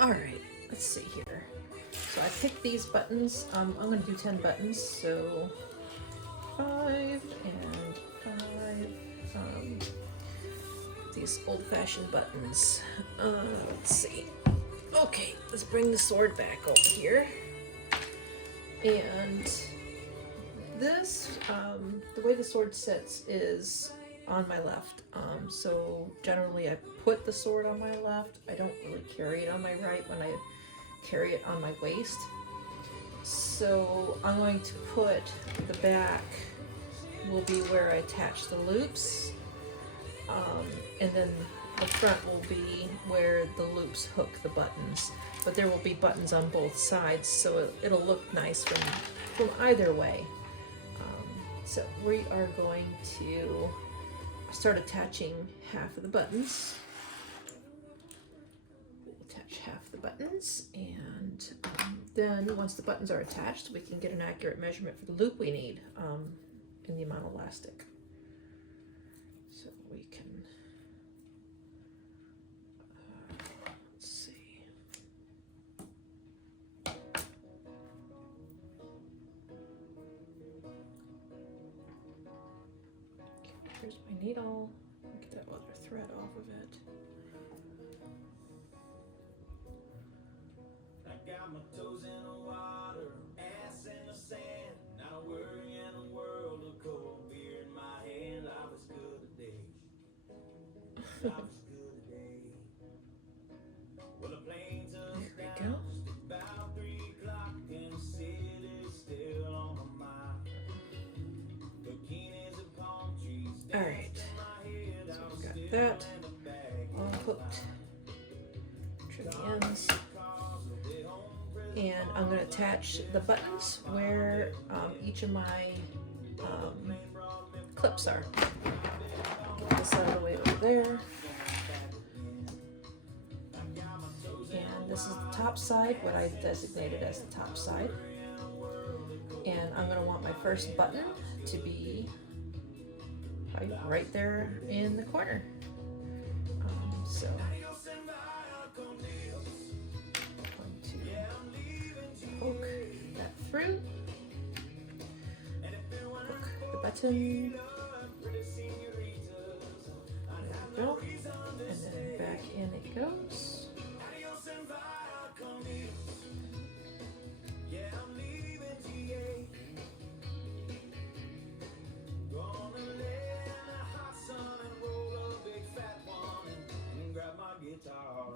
Alright, let's see here. So I picked these buttons. I'm going to do 10 buttons, so 5 and 5. These old-fashioned buttons. Let's see. Okay, let's bring the sword back over here. And this, the way the sword sits is on my left. So generally I put the sword on my left. I don't really carry it on my right when I carry it on my waist. So I'm going to put the back will be where I attach the loops. And then the front will be where the loops hook the buttons. But there will be buttons on both sides, so it'll look nice from either way. So we are going to start attaching half of the buttons. We'll attach half the buttons, and then once the buttons are attached, we can get an accurate measurement for the loop we need in the amount of elastic. So we can, let's see. Here's my needle. Get that other thread off of it. I got my toes in the water, ass in the sand, not a worry in the world, a cold beer in my hand. Life is good today. Life is good today. Well, the plane took down just about 3 o'clock, and the city's still on my mind. Bikinis and palm trees. All right, so I've got that all hooked. Trim the ends. And I'm going to attach the buttons where each of my clips are. Get this out of the way over there. And this is the top side, what I designated as the top side. And I'm going to want my first button to be right there in the corner. So poke that through, hook the button, there we go, and then back in it goes.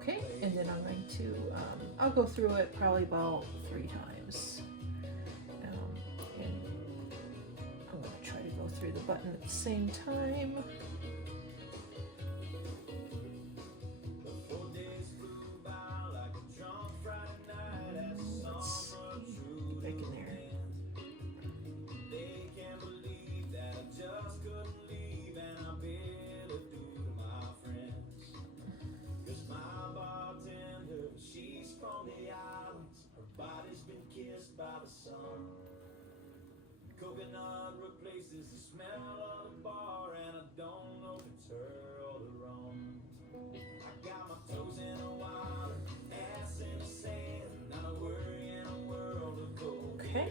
Okay, and then I'm going to, I'll go through it probably about 3 times. And I'm going to try to go through the button at the same time. Let's get back in there. Coconut replaces the smell of the bar, and I don't know if it's her or the rum. I got my toes in the water, ass in the sand, not a worry in a world of cold. Okay.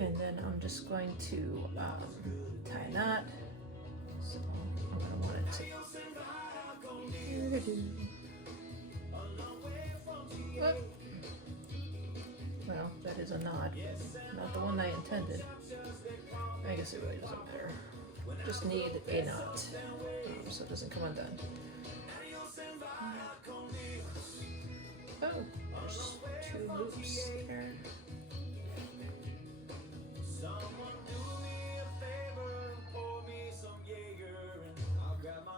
And then I'm just going to tie a knot. So I'm going to want it to. Well, that is a knot, not the one I intended. I guess it really doesn't matter. Just need a knot so it doesn't come undone. Oh, there's 2 loops there.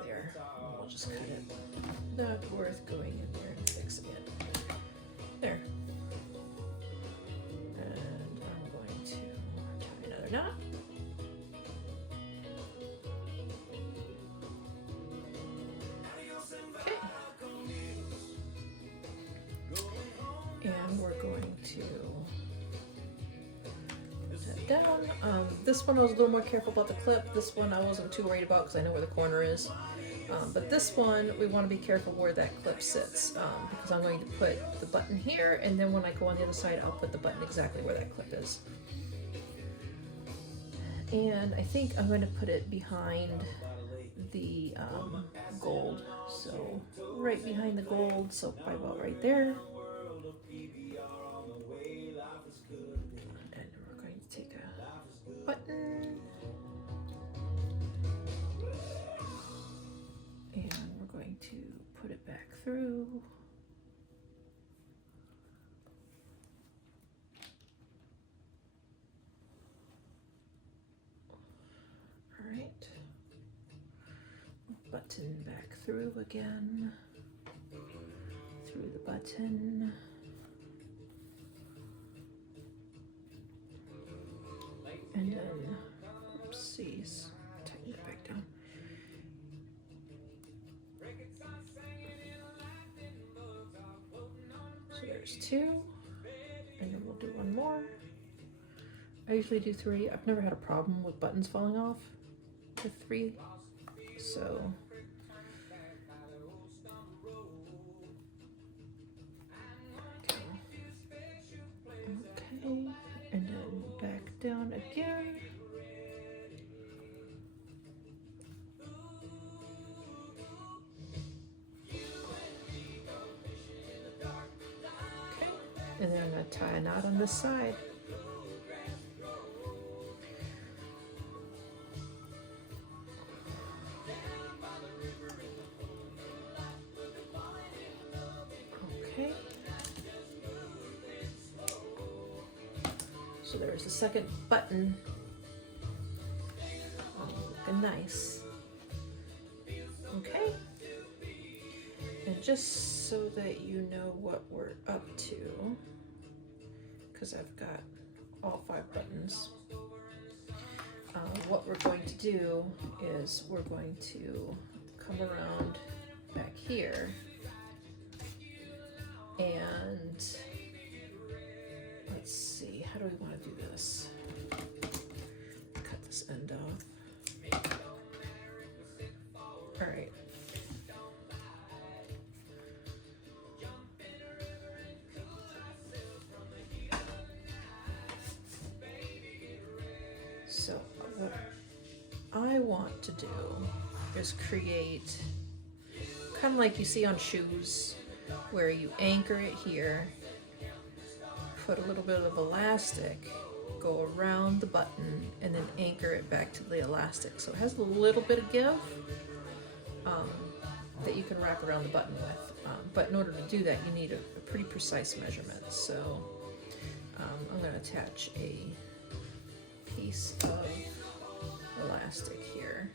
There, we'll just cut it. Not worth going in there and fixing it. There. Knot. Okay. And we're going to put that down. This one I was a little more careful about the clip. This one I wasn't too worried about because I know where the corner is. But this one, we want to be careful where that clip sits, because I'm going to put the button here, and then when I go on the other side, I'll put the button exactly where that clip is. And I think I'm going to put it behind the gold, so right behind the gold, so probably about right there. And we're going to take a button, and we're going to put it back through. All right. Button back through again, through the button, and then, oopsies, tighten it back down. So there's two, and then we'll do one more. I usually do three. I've never had a problem with buttons falling off with three, so. Okay, and then back down again. Okay, and then I'm going to tie a knot on this side. Okay. So there's the second button. Looking nice. Okay. And just so that you know what we're up to, because I've got all 5 buttons, what we're going to do is we're going to come around back here and let's see, how do we want to do this? Cut this end off. All right. So what I want to do is create kind of like you see on shoes, where you anchor it here, put a little bit of elastic, go around the button, and then anchor it back to the elastic. So it has a little bit of give that you can wrap around the button with. But in order to do that, you need a pretty precise measurement. So I'm going to attach a piece of elastic here.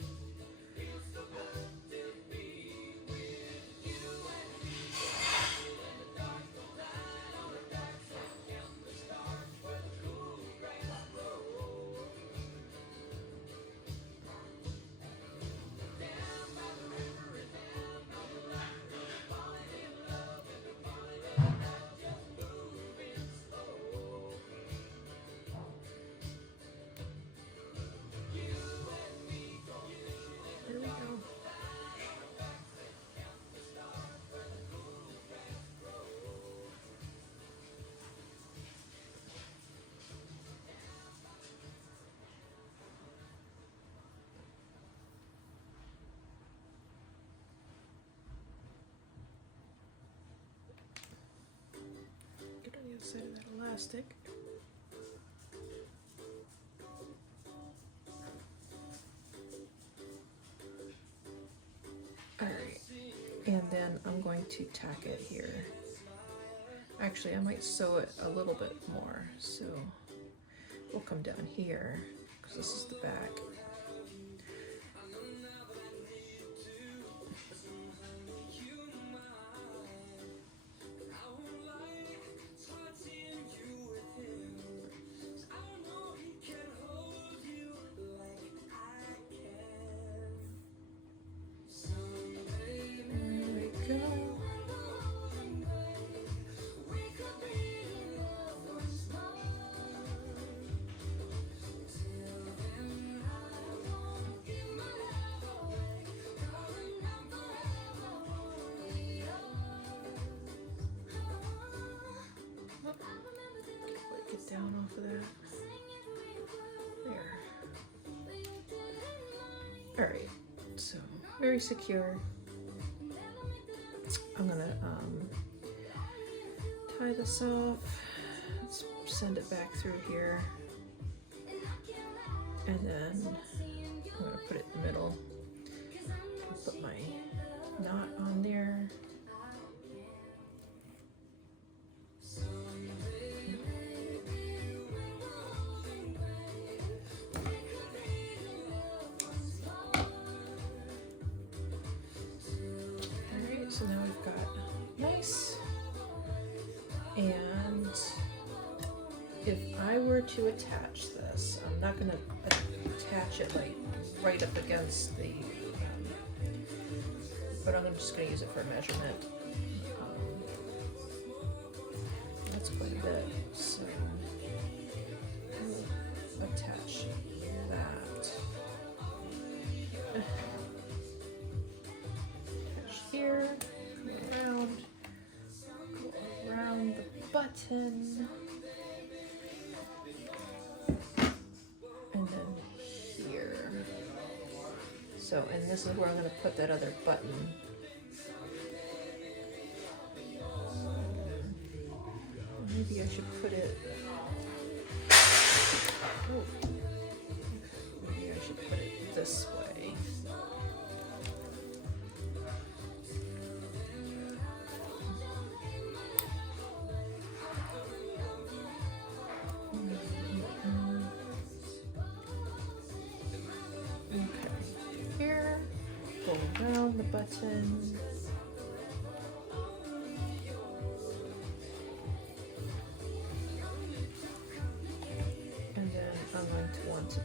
Get on the other side of that elastic. Alright, and then I'm going to tack it here. Actually, I might sew it a little bit more, so we'll come down here, because this is the back. down off of that. There. Alright, so very secure. I'm gonna tie this off. Let's send it back through here. And then I'm gonna put it in the middle. Put my knot on there. Alright, so now we've got nice. And if I were to attach this, I'm not gonna attach it like right up against the but I'm just going to use it for measurement. That's quite a bit, so I'll attach that. Attach here, go around the button, and then here. So, and this is where I'm going to put that other button. Maybe I should put it. Oh, maybe I should put it this way. Around the button. And then I'm going to want to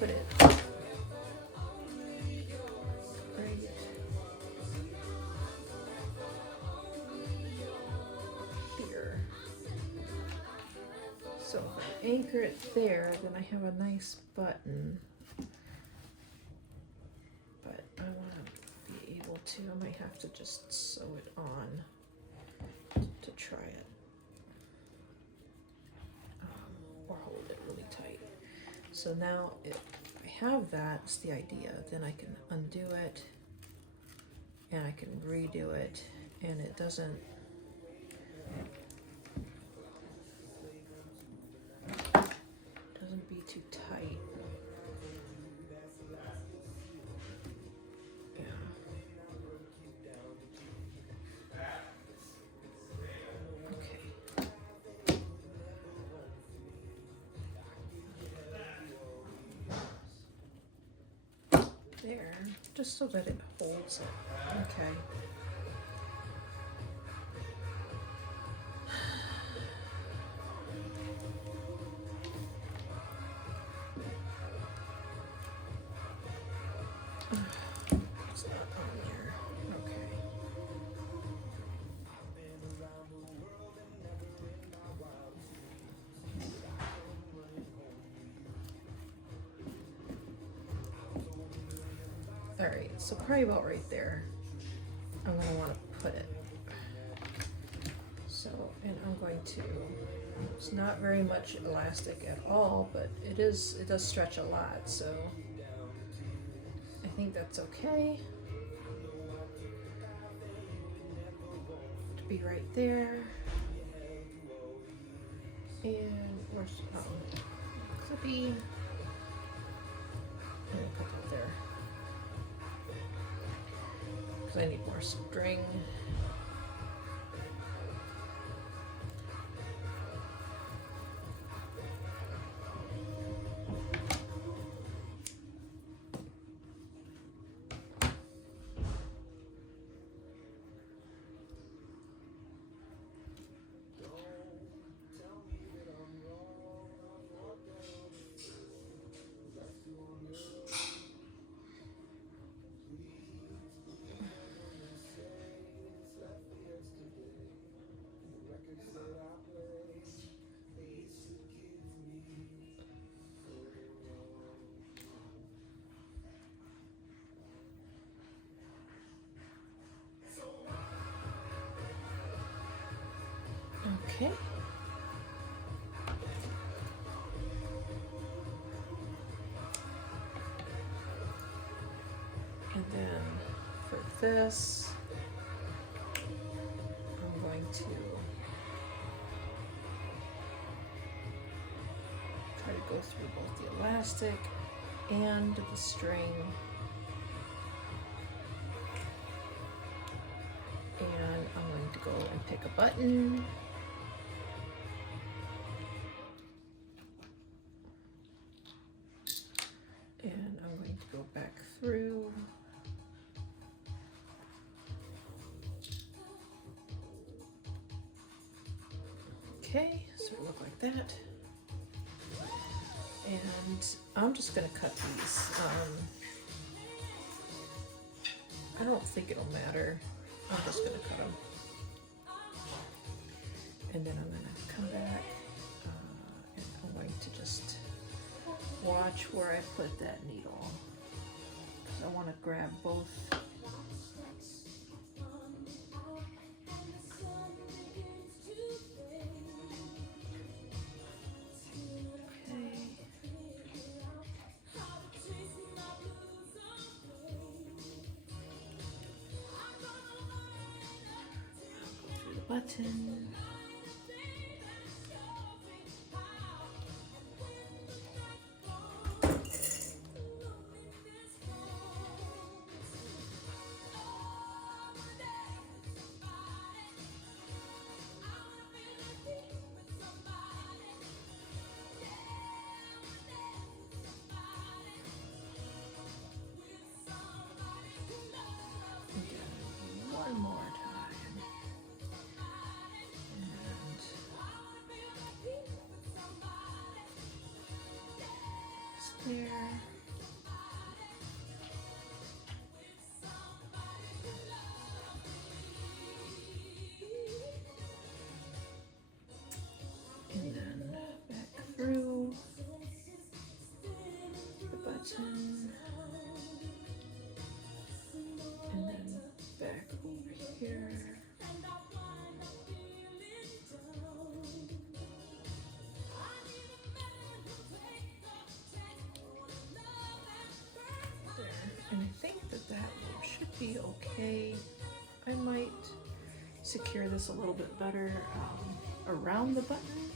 put it right here. So if I anchor it there, then I have a nice button. I might have to just sew it on to try it, or hold it really tight. So now if I have that's the idea, then I can undo it and I can redo it, and it doesn't be too tight. There, just so that it holds it. Okay. It's not on there. Okay. Alright, so probably about right there, I'm going to want to put it. So, and I'm going to, it's not very much elastic at all, but it does stretch a lot, so I think that's okay to be right there. And where's, clippy, and put that there. I need more string. Okay. this. I'm going to try to go through both the elastic and the string. And I'm going to go and pick a button. And I'm going to go back through. Okay, so it look like that. And I'm just gonna cut these. I don't think it'll matter. I'm just gonna cut them. And then I'm gonna come back and I'm going to just watch where I put that needle. Because I want to grab both. Button. One more time. There. And then back through the button, and then back over here. And I think that should be okay. I might secure this a little bit better around the button.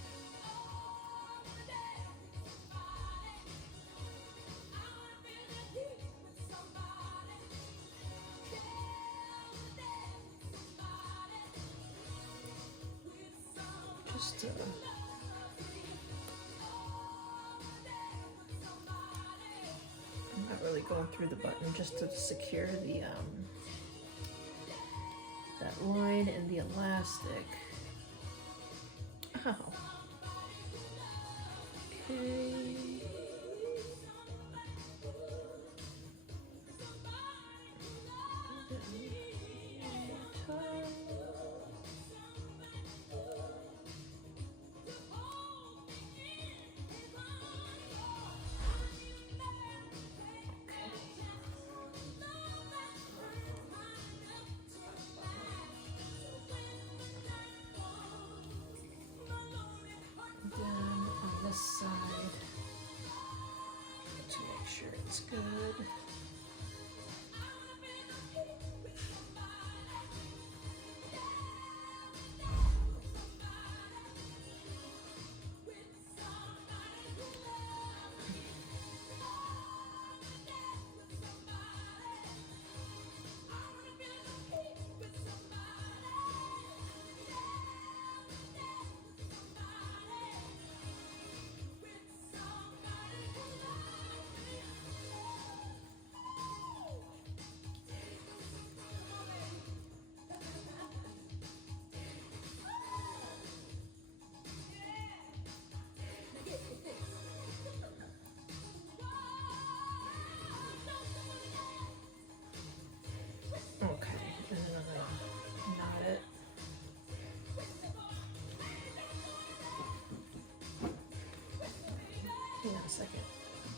Just I'm not really going through the button, just to secure the that line and the elastic. Ow. Okay. Side to make sure it's good. Hang on a second.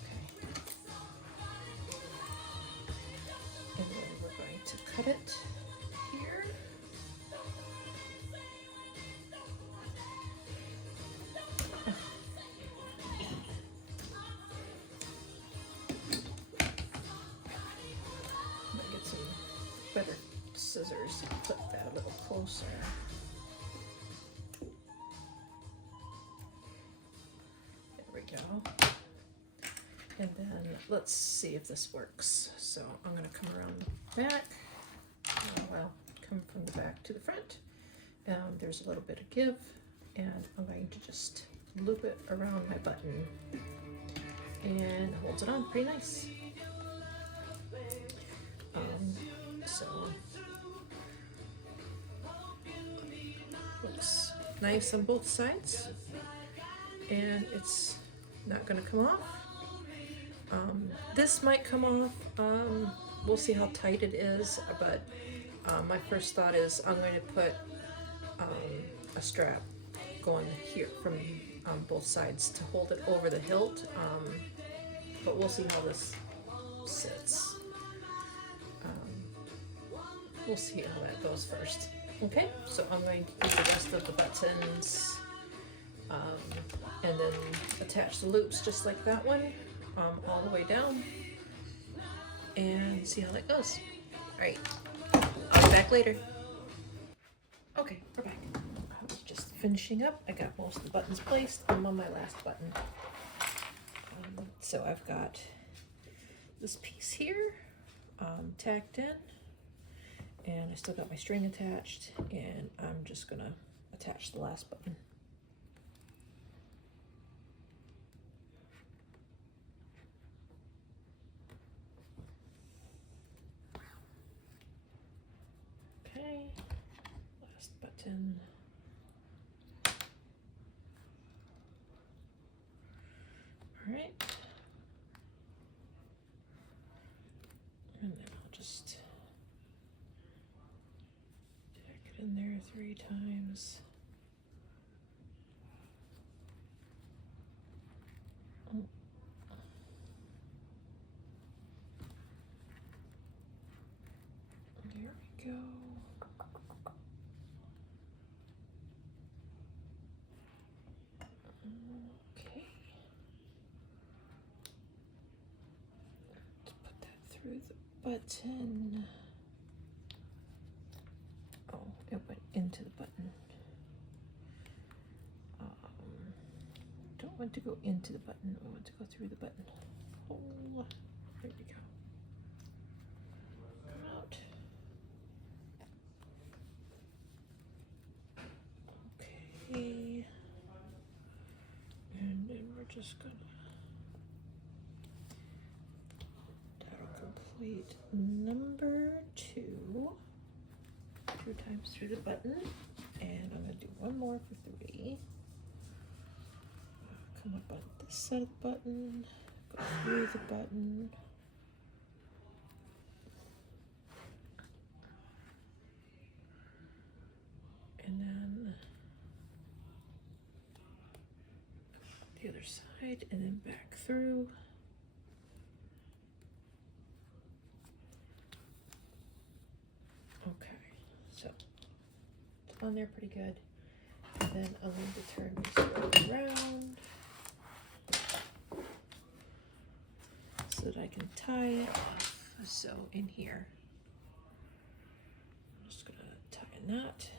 Okay. And then we're going to cut it here. I'm gonna get some better scissors and put that a little closer. There we go. And then let's see if this works. So I'm going to come around the back. Well, come from the back to the front. There's a little bit of give, and I'm going to just loop it around my button, and holds it on pretty nice. So looks nice on both sides, and it's not going to come off. This might come off. We'll see how tight it is, but my first thought is I'm going to put a strap going here from both sides to hold it over the hilt, but we'll see how this sits. We'll see how that goes first. Okay, so I'm going to do the rest of the buttons and then attach the loops just like that one, all the way down, and see how that goes. All right, I'll be back later. Okay, we're back. I was just finishing up. I got most of the buttons placed. I'm on my last button. So I've got this piece here tacked in, and I still got my string attached, and I'm just gonna attach the last button. Okay, last button. All right. And then I'll just tack it in there 3 times. Oh. There we go. Okay. Let's put that through the button. Oh, it went into the button. Don't want to go into the button. I want to go through the button. Oh, there we go. Come out. Okay. And then we're just gonna, that'll complete number 2. 2 times through the button, and I'm gonna do one more for 3. Come up on this side of the button, go through the button, and then the other side, and then back through. Okay, so it's on there pretty good. And then I'm going to turn this sword around so that I can tie it off. So in here, I'm just going to tie a knot.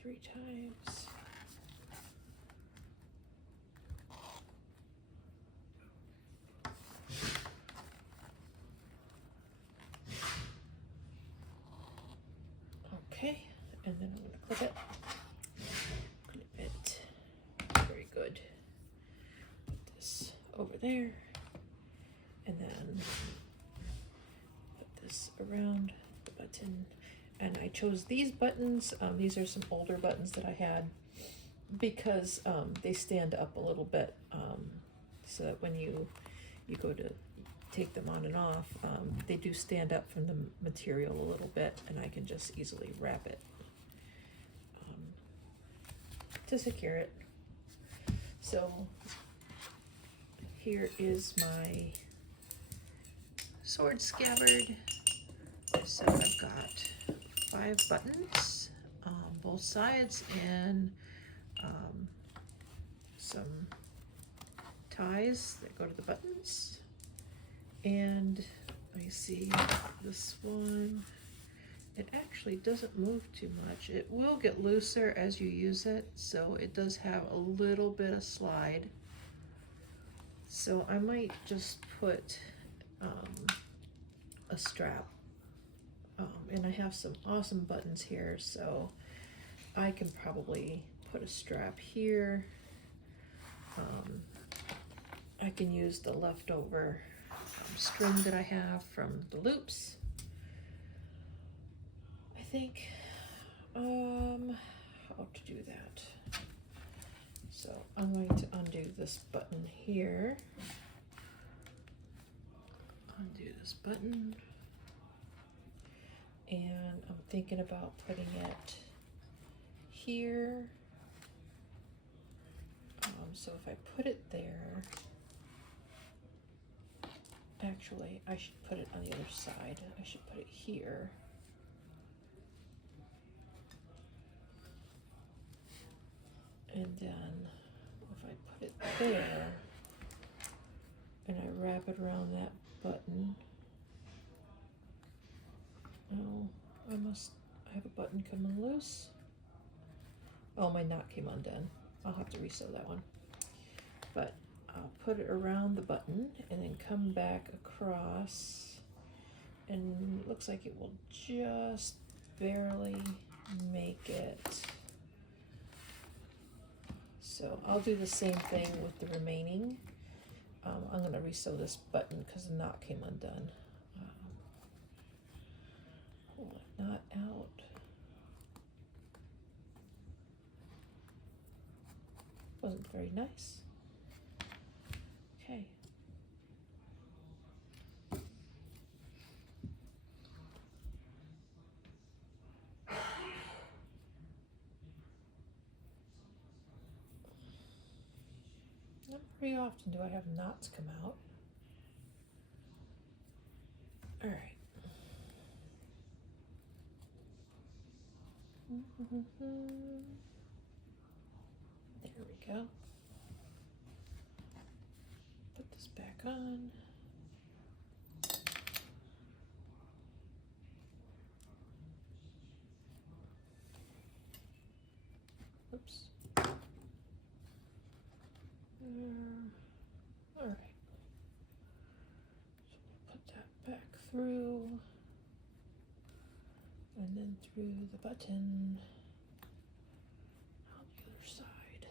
Three times. Okay, and then I'm going to clip it. Clip it. Very good. Put this over there, and then put this around the button. And I chose these buttons. These are some older buttons that I had because they stand up a little bit, so that when you go to take them on and off, they do stand up from the material a little bit, and I can just easily wrap it to secure it. So here is my sword scabbard. So I've got 5 buttons on both sides, and some ties that go to the buttons, And I see this one, it actually doesn't move too much. It will get looser as you use it, so it does have a little bit of slide. So I might just put a strap. And I have some awesome buttons here, so I can probably put a strap here. I can use the leftover string that I have from the loops. I think how to do that. So I'm going to undo this button here. Undo this button. And I'm thinking about putting it here. So if I put it there, actually I should put it on the other side. I should put it here. And then if I put it there and I wrap it around that button, oh, I have a button coming loose. Oh, my knot came undone. I'll have to resew that one. But I'll put it around the button and then come back across, and it looks like it will just barely make it. So I'll do the same thing with the remaining. I'm going to resew this button because the knot came undone. Pull that knot out. Wasn't very nice. Okay. Not very often do I have knots come out. All right. There we go. Put this back on. Oops. All right. So put that back through, and then through the button on the other side.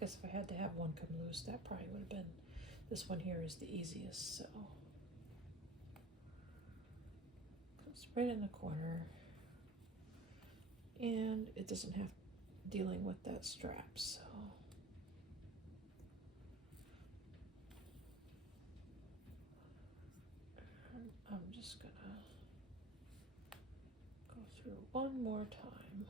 Guess if I had to have one come loose, that probably would have been, this one here is the easiest, so. Goes right in the corner. And it doesn't have dealing with that strap, so. And I'm just gonna go through one more time.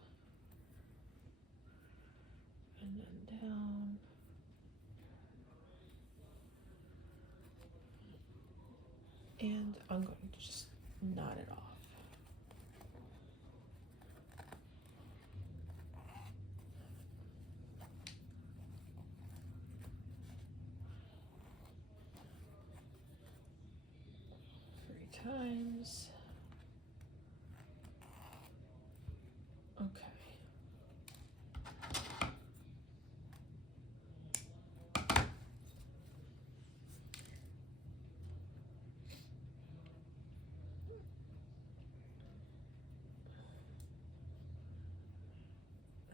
And then down. And I'm going to just knot it off. Times. Okay.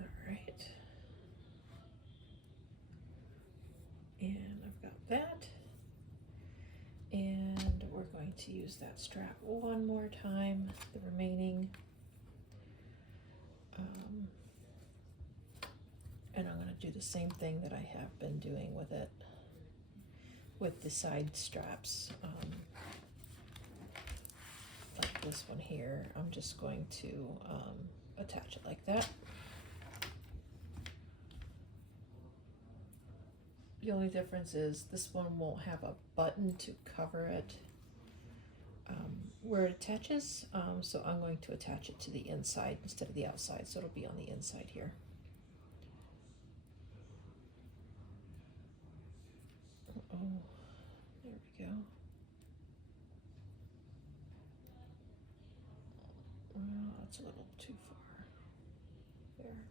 All right. And I've got that. And we're going to use that strap one more time, the remaining. And I'm going to do the same thing that I have been doing with it, with the side straps. Like this one here, I'm just going to attach it like that. The only difference is this one won't have a button to cover it where it attaches, so I'm going to attach it to the inside instead of the outside, so it'll be on the inside here. there we go. Well, that's a little too far. There.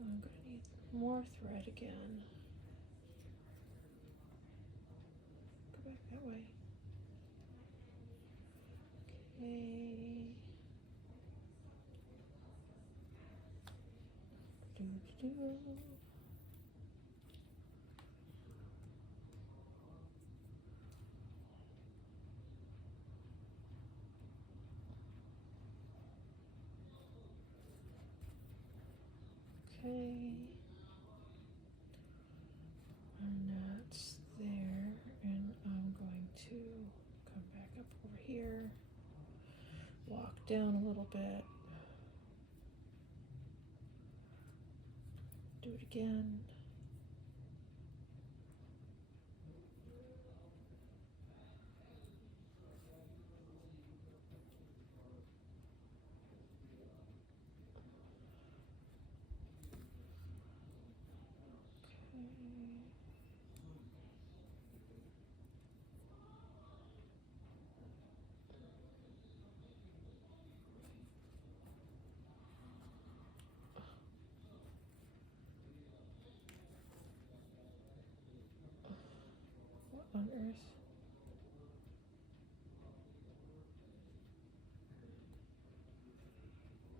I'm gonna need more thread again. Go back that way. Okay. Do. Okay, and that's there, and I'm going to come back up over here, walk down a little bit, do it again. What on earth?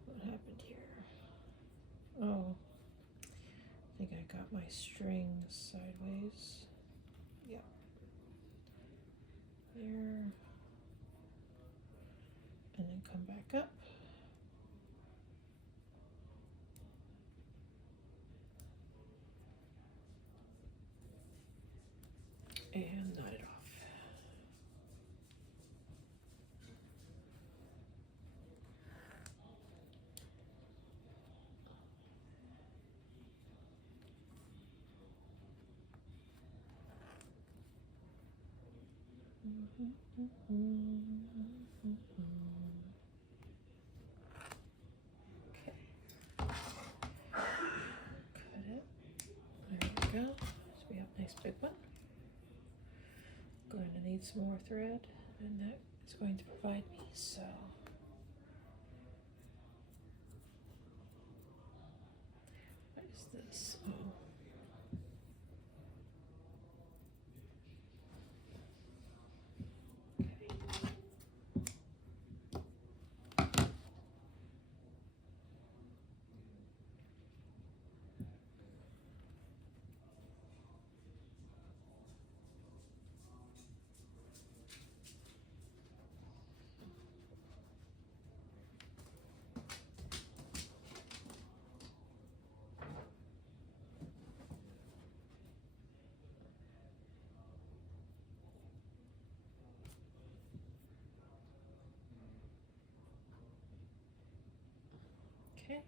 What happened here? Oh, I think I got my string sideways. Yep. There. And then come back up. And knot it off. Okay. Cut it. There we go. So we have a nice big one. Going to need some more thread, and that is going to provide me so. What is this? Oh. Okay.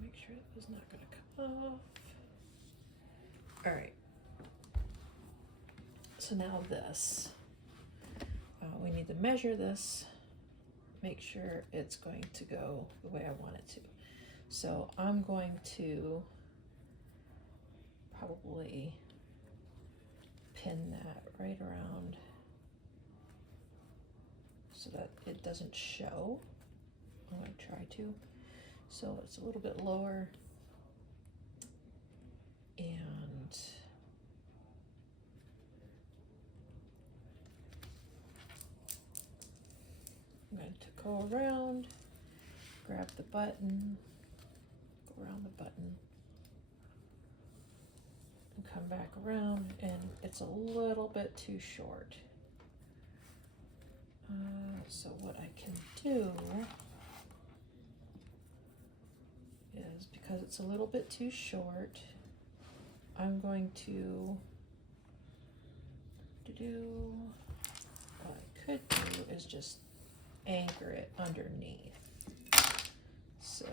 Make sure it was not going to come off. All right. So now this, we need to measure this, make sure it's going to go the way I want it to. So I'm going to probably pin that right around so that it doesn't show. I'm going to try to. So it's a little bit lower, and I'm going to go around, grab the button, go around the button, and come back around, and it's a little bit too short. So what I can do is, because it's a little bit too short, I'm going to what I could do is just anchor it underneath. So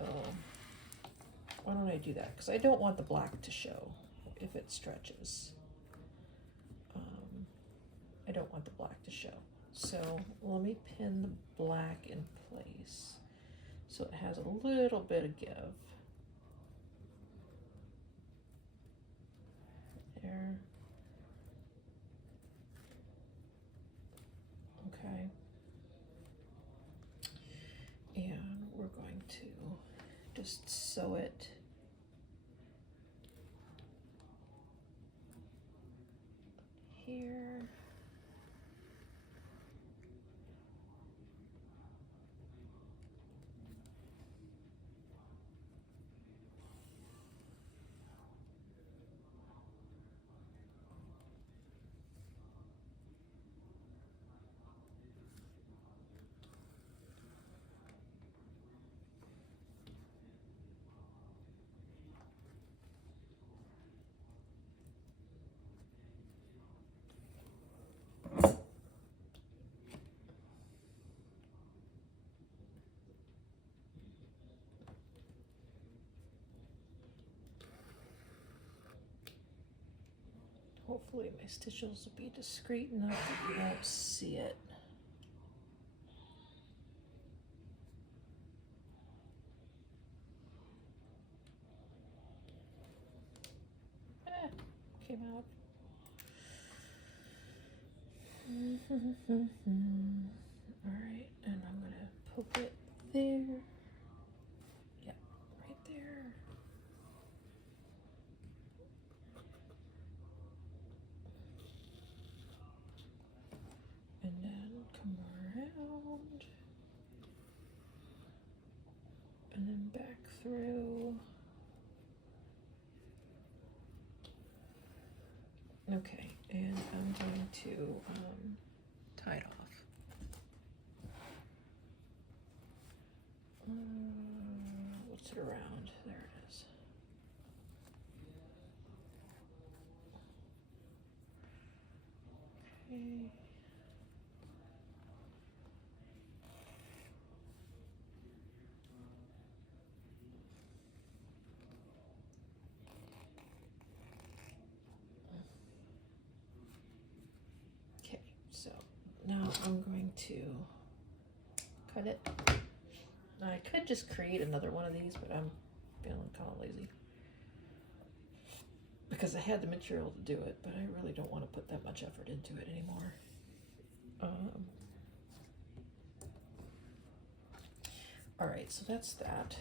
why don't I do that? Because I don't want the black to show. if it stretches. I don't want the black to show. So let me pin the black in place so it has a little bit of give. There. Okay. And we're going to just sew it here. Hopefully my stitches will be discreet enough that you won't see it. Came out. Alright, and I'm gonna poke it there. Yep, right there. And then come around. And then back through. Okay, and I'm going to tie it off. What's it around? There it is. Okay. Okay, so now I'm going to cut it. I could just create another one of these, but I'm feeling kind of lazy because I had the material to do it, but I really don't want to put that much effort into it anymore. All right, so that's that,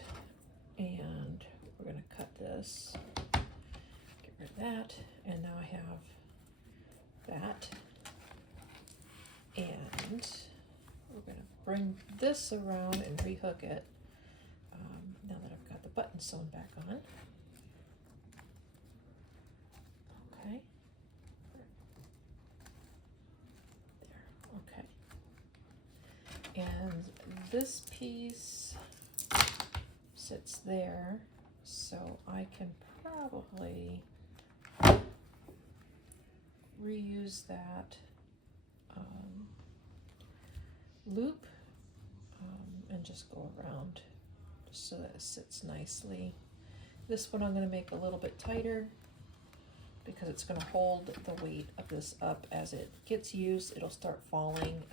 and we're gonna cut this, get rid of that, and now I have that, and we're gonna bring this around and rehook it now that I've got the button sewn back on. Okay. There, okay. And this piece sits there, so I can probably reuse that loop and just go around just so that it sits nicely. This one I'm going to make a little bit tighter because it's going to hold the weight of this up. As it gets used, it'll start falling,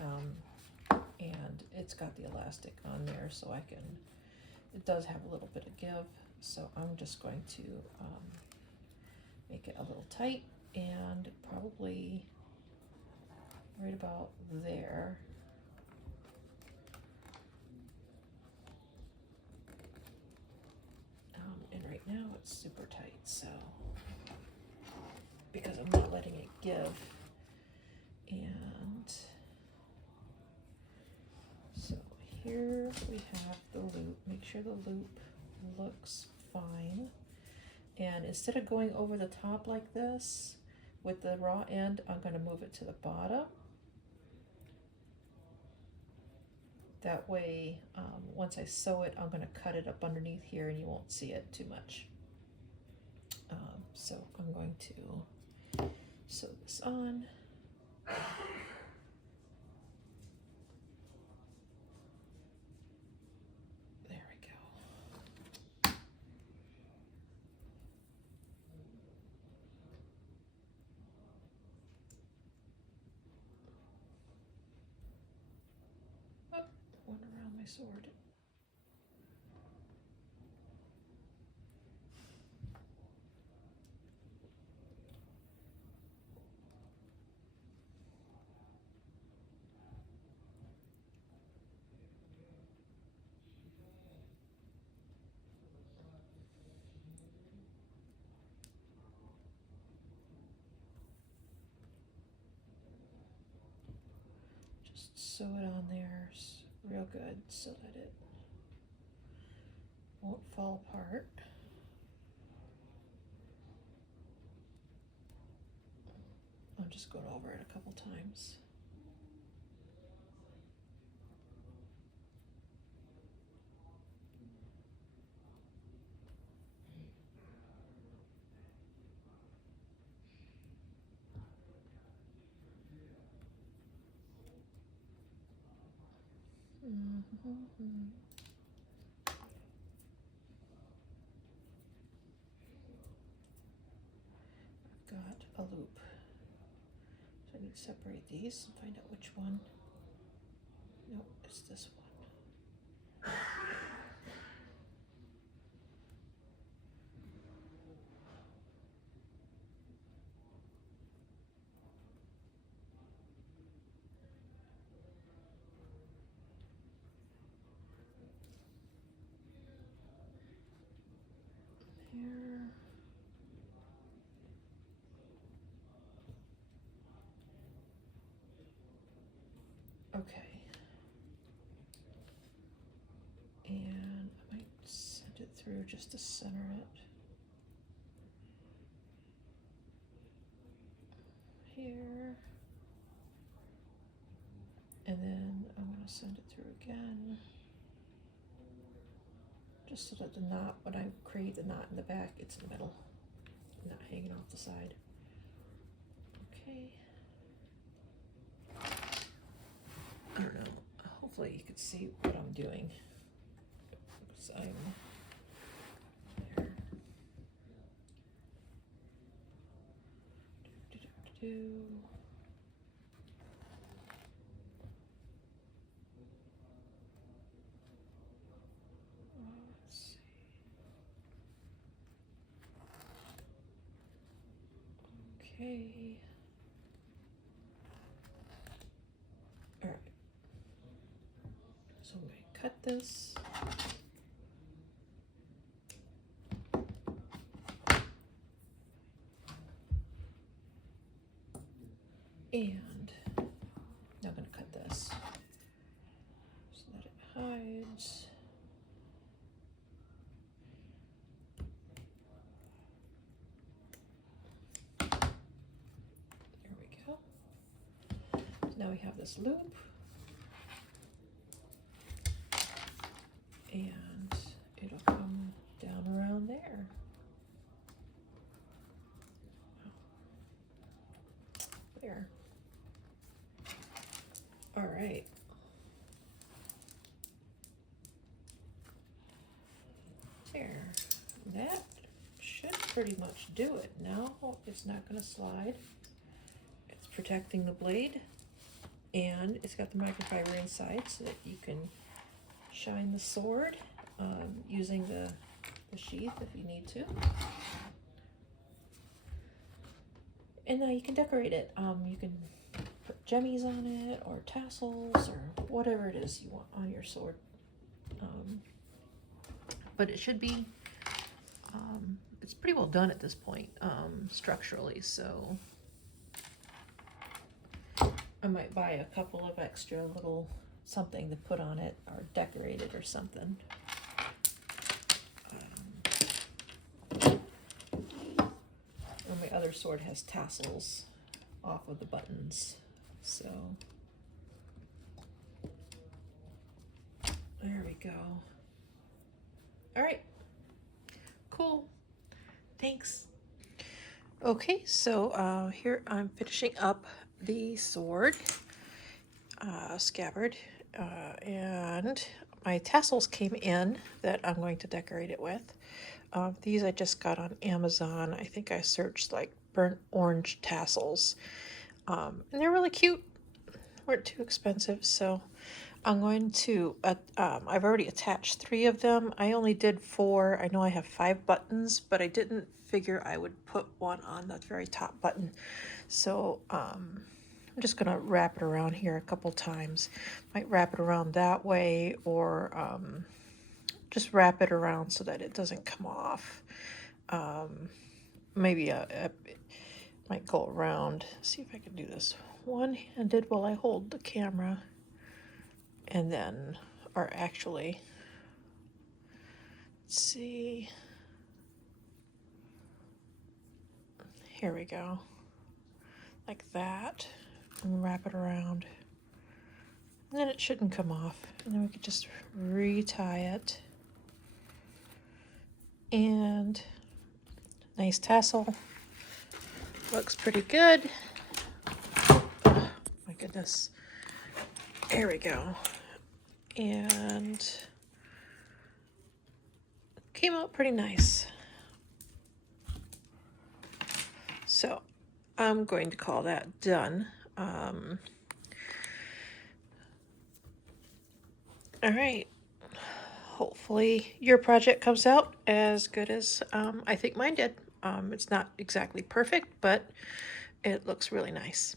and it's got the elastic on there, so I can, it does have a little bit of give, so I'm just going to make it a little tight, and probably right about there. And right now it's super tight, so because I'm not letting it give. And so here we have the loop. Make sure the loop looks fine. And instead of going over the top like this with the raw end, I'm going to move it to the bottom. That way, once I sew it, I'm going to cut it up underneath here and you won't see it too much. So I'm going to sew this on. There we go. sword. Just sew it on there real good so that it won't fall apart. I'm just going over it a couple times. I've got a loop. So I need to separate these and find out which one. Nope, it's this one. Here. Okay. And I might send it through just to center it. Here. And then I'm going to send it through again. Just so that the knot, when I create the knot in the back, it's in the middle, not hanging off the side. Okay. I don't know. Hopefully you can see what I'm doing. So I'm there. Let's see. Okay. All right. So I'm going to cut this. And now I'm going to cut this so that it hides. There we go. So now we have this loop. And it'll come down around there. There. All right. There. That should pretty much do it. Now it's not going to slide. It's protecting the blade, and it's got the microfiber inside so that you can shine the sword using the sheath if you need to. And now you can decorate it. You can put jemmies on it, or tassels, or whatever it is you want on your sword. But it should be, it's pretty well done at this point, structurally, so I might buy a couple of extra little something to put on it, or decorate it or something. And my other sword has tassels off of the buttons, so there we go. All right, cool, thanks. Okay, so here I'm finishing up the sword scabbard, and my tassels came in that I'm going to decorate it with. These I just got on Amazon. I think I searched like burnt orange tassels, and they're really cute. Weren't too expensive, so I'm going to, I've already attached 3 of them. I only did 4. I know I have 5 buttons, but I didn't figure I would put one on the very top button. So I'm just going to wrap it around here a couple times. Might wrap it around that way, or just wrap it around so that it doesn't come off. Maybe might go around. See if I can do this one-handed while I hold the camera. And then, or actually, let's see, here we go, like that, and wrap it around, and then it shouldn't come off, and then we could just retie it, and nice tassel, looks pretty good. Oh, my goodness, there we go. And came out pretty nice. So I'm going to call that done. All right. Hopefully your project comes out as good as I think mine did. It's not exactly perfect, but it looks really nice.